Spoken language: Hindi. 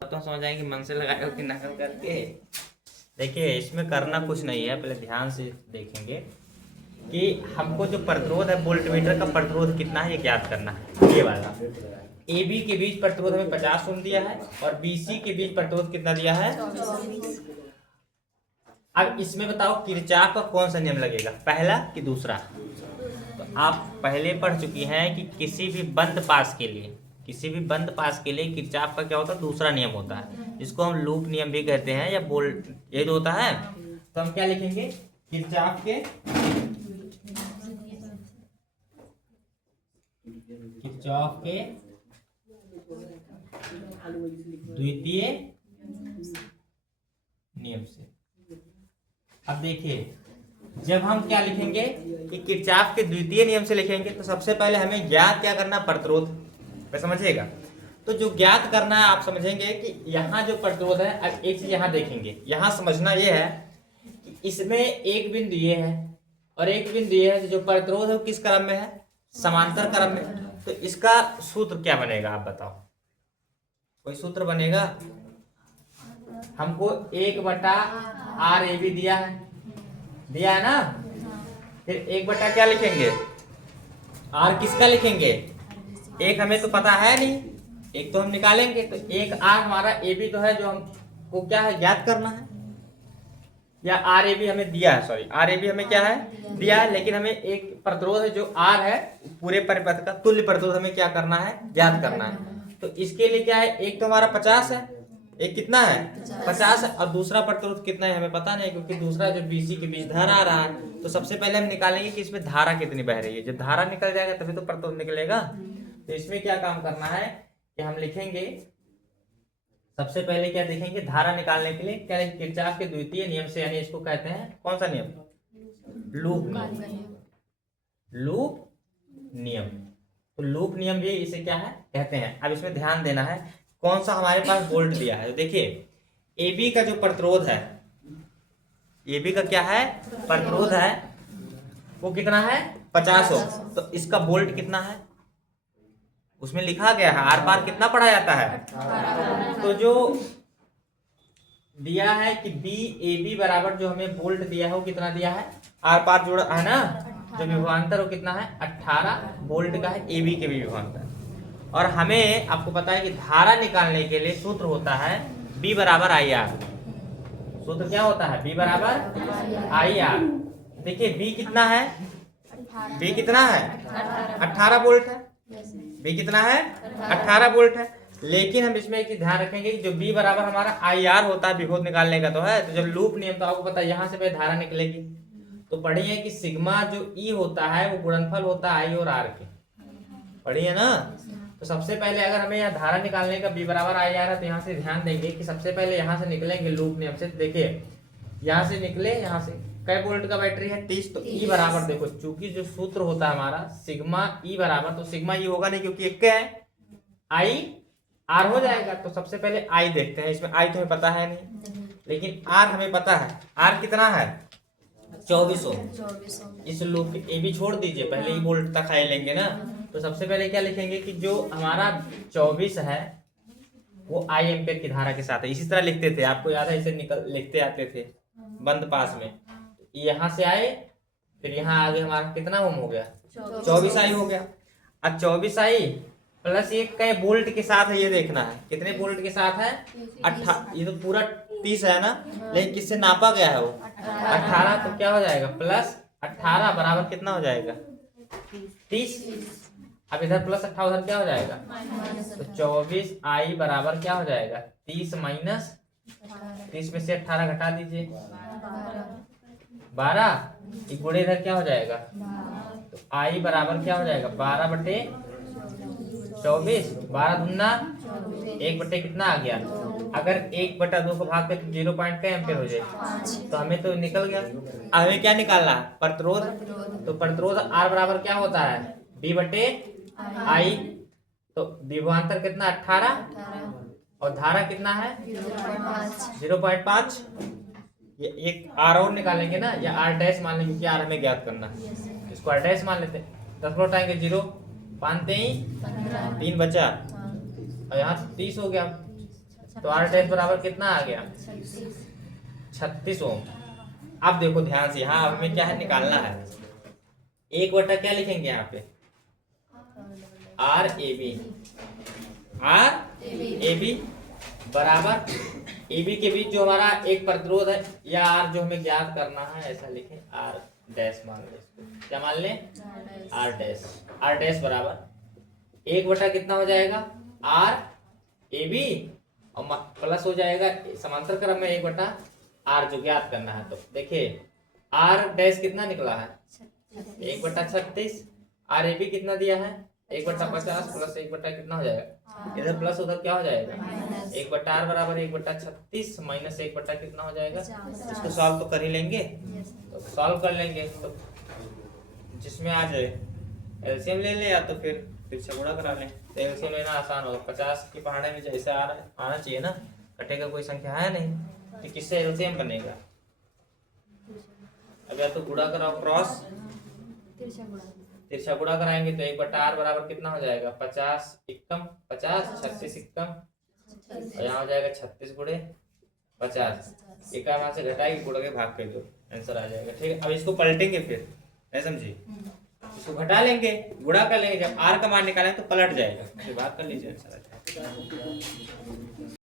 तो समझ आएंगे मन से लगाए हो कि नकल करके। देखिए इसमें करना कुछ नहीं है, पहले ध्यान से देखेंगे कि हमको जो प्रतिरोध है वोल्टमीटर का प्रतिरोध कितना है ये ज्ञात करना है। ये वाला ए बी के बीच प्रतिरोध हमें 50 ओम दिया है और बी सी के बीच प्रतिरोध कितना दिया है। अब इसमें बताओ किरचॉफ का कौन सा नियम लगेगा, पहला कि दूसरा। तो आप पहले पढ़ चुकी हैं कि किसी भी बंद पास के लिए किरचॉफ का क्या होता है, दूसरा नियम होता है, जिसको हम लूप नियम भी कहते हैं या बोल्ट ये जो होता है। तो हम क्या लिखेंगे, किरचॉफ के द्वितीय नियम से। अब देखिए जब हम क्या लिखेंगे कि किरचॉफ के द्वितीय नियम से लिखेंगे तो सबसे पहले हमें ज्ञात क्या करना, प्रतिरोध। समझिएगा, तो जो ज्ञात करना है आप समझेंगे कि यहाँ जो प्रतिरोध है। अब एक चीज यहाँ देखेंगे, यहाँ समझना ये है कि इसमें एक बिंदु ये है और एक बिंदु ये है, जो प्रतिरोध है वो किस क्रम में है, समांतर क्रम में। तो इसका सूत्र क्या बनेगा आप बताओ, कोई सूत्र बनेगा। हमको 1/RAB दिया है ना, फिर 1 क्या लिखेंगे, R किसका लिखेंगे, एक हमें तो पता है नहीं, एक तो हम निकालेंगे। तो 1R हमारा AB तो है, जो हमको क्या है ज्ञात करना है, या RAB हमें दिया है, सॉरी RAB हमें क्या है दिया है, लेकिन हमें एक प्रतिरोध है जो R है, पूरे परिपथ का तुल्य प्रतिरोध हमें क्या करना है, ज्ञात करना है। तो इसके लिए क्या है, एक तो हमारा 50 है, एक कितना है 50 है, और दूसरा प्रतिरोध कितना है हमें पता नहीं, क्योंकि दूसरा जो BC के बीच धारा आ रहा है। तो सबसे पहले हम निकालेंगे कि इसमें धारा कितनी बह रही है। जब धारा निकल जाएगा तभी तो प्रतिरोध निकलेगा। तो इसमें क्या काम करना है कि हम लिखेंगे, सबसे पहले क्या देखेंगे, धारा निकालने के लिए क्या लिखेंगे, किरचॉफ के द्वितीय नियम से, यानी इसको कहते हैं कौन सा नियम, लूप नियम। तो लूप नियम भी इसे क्या है कहते हैं। अब इसमें ध्यान देना है कौन सा हमारे पास वोल्ट दिया है। देखिए AB का जो प्रतिरोध है, AB का क्या है प्रतिरोध है, वो कितना है 50 ओम। तो इसका वोल्ट कितना है, उसमें लिखा गया है, आर पार कितना पढ़ा जाता है। तो जो दिया है कि BAB बराबर जो हमें वोल्ट दिया है वो कितना दिया है, आर पार जुड़ा है ना, जो विभवांतर वो कितना है 18 वोल्ट का है, AB के भी विभवांतर। और हमें आपको पता है कि धारा निकालने के लिए सूत्र होता है B बराबर IR। सूत्र क्या होता है, B बराबर IR। देखिए B कितना है, B कितना है 18 वोल्ट है, B कितना है 18 वोल्ट है। लेकिन हम इसमें एक चीज ध्यान रखेंगे कि जो B बराबर हमारा IR होता है, विभव निकालने का तो है। तो जब लूप नियम, तो आपको पता है यहाँ से पहले धारा निकलेगी। तो पढ़िए कि सिग्मा जो E होता है वो गुणनफल होता है I और R के, पढ़िए ना। तो सबसे पहले अगर हमें यहाँ धारा निकालने का B बराबर IR है, तो यहाँ से ध्यान देंगे कि सबसे पहले यहाँ से निकलेंगे लूप नियम से। देखिए यहाँ से निकले, यहाँ से कै वोल्ट का बैटरी है 30। तो E बराबर देखो, चूंकि जो सूत्र होता है हमारा सिग्मा E बराबर, तो सिग्मा E होगा नहीं क्योंकि एक है, I R हो जाएगा। तो सबसे पहले I देखते हैं, इसमें I तो हमें पता है नहीं, लेकिन R हमें पता है। R कितना है 24 ओम। इस लूप AB छोड़ दीजिए, पहले ही वोल्ट तक आए लेंगे ना। तो सबसे पहले क्या लिखेंगे कि जो हमारा 24 है वो I एम्पेयर की धारा के साथ है। इसी तरह लिखते थे, आपको याद है, इसे लिखते आते थे बंद पास में। यहाँ से आए, फिर यहाँ आगे हमारा कितना ओम हो गया 24 I हो गया। अब 24 I प्लस ये कई वोल्ट के साथ है, ये देखना है कितने वोल्ट के साथ है 18। ये तो पूरा 30 है ना, लेकिन किससे नापा गया है वो 18। तो क्या हो जाएगा प्लस 18 बराबर कितना हो जाएगा 30। अब इधर प्लस 18 उधर क्या हो जाएगा, तो 24 I बराबर क्या हो जाएगा 30 माइनस 30 में से 18 घटा दीजिए 12। गुणे इधर क्या हो जाएगा, तो I बराबर क्या हो जाएगा 12/24। 12 दूना 1 कितना आ गया। अगर 1/2 को भाग पे 0 पॉइंट एम्पेयर हो जाए, तो हमें तो निकल गया। अब हमें क्या निकालना है, प्रतिरोध। तो प्रतिरोध R बराबर क्या होता है B/I। तो विभवांतर कितना 18 और धारा कितना है 0.5। ये एक R और निकालेंगे ना, या R डैश मान लेंगे, क्योंकि R हमें ज्ञात करना है। इसको R डैश मान लेते हैं, 10 लौटाएंगे 0, 5 3 बचा, और यहाँ 30 हो गया। तो आर डैश बराबर कितना आ गया 36 ओम। अब देखो ध्यान से, यहाँ हमें क्या है निकालना है, एक बटा क्या लिखेंगे यहाँ पे R A B, R A B बराबर ए बी के बीच जो हमारा एक प्रतिरोध है या आर जो हमें ज्ञात करना है, ऐसा लिखें आर डैश मान लें इसको, क्या मान लें आर डैश। आर डैश बराबर एक बटा कितना हो जाएगा आर ए बी और प्लस हो जाएगा समांतर क्रम में एक बटा आर जो ज्ञात करना है। तो देखिए आर डैश कितना निकला है 1/36, आर ए बी कितना दिया है 1/50 प्लस 1 कितना हो जाएगा, इधर प्लस उधर क्या हो जाएगा 1/r बराबर 1/36 माइनस 1 कितना हो जाएगा। इसको सॉल्व तो कर ही लेंगे, तो सॉल्व कर लेंगे तो जिसमें आ जाए एलसीएम ले लें या तो फिर से गुणा करा लें। तो एलसीएम लेना आसान होगा, 50 के पहाड़े में जैसे आना चाहिए ना, कटेगा कोई संख्या है नहीं, तो किससे एलसीएम बनेगा। अब या तो गुणा कराओ क्रॉस तिरछा गुणा कराएंगे तो 1/r बराबर कितना हो जाएगा 50 एकम 50 36 एकम और यहाँ हो जाएगा 36 गुणे 50, एक वहां से घटाएगी गुणा के भाग कर दो, आंसर आ जाएगा। ठीक है, अब इसको पलटेंगे फिर, नहीं समझी, इसको घटा लेंगे गुणा कर लेंगे, जब r का मान निकालेंगे तो पलट जाएगा, फिर भाग कर लीजिए आंसर आ जाएगा।